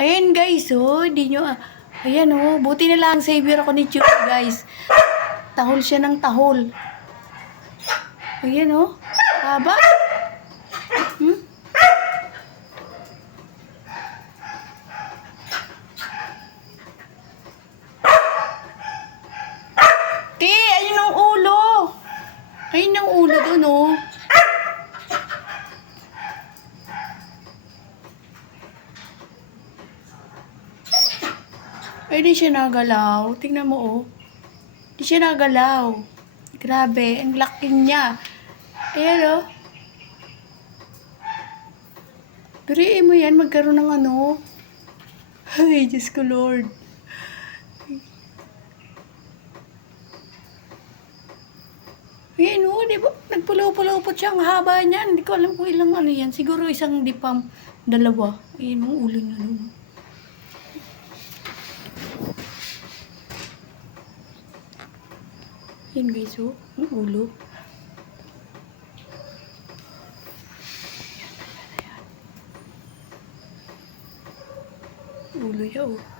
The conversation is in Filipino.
Ayan guys, oh, hindi nyo, ah, ayan oh, buti na lang savior ako ni Chuy guys. Tahol siya ng tahol. Ayan oh, haba. Hmm? Te, ayun ang ulo. Ayun ang ulo dun oh. Ay, di siya nagalaw. Tingnan mo, oh. Di siya nagalaw. Grabe, ang laki niya. Ayan, oh. Piriin mo yan, magkaroon ng ano. Ay, Diyos ko, Lord. Ayan, oh, di ba? Nagpulaw-pulawpot siya. Ang haba niyan. Hindi ko alam kung ilang ano yan. Siguro isang di pa dalawa. Ayan, ang ulo niya. no? Yan guys, oh. Ang ulo. Ulo niya, oh.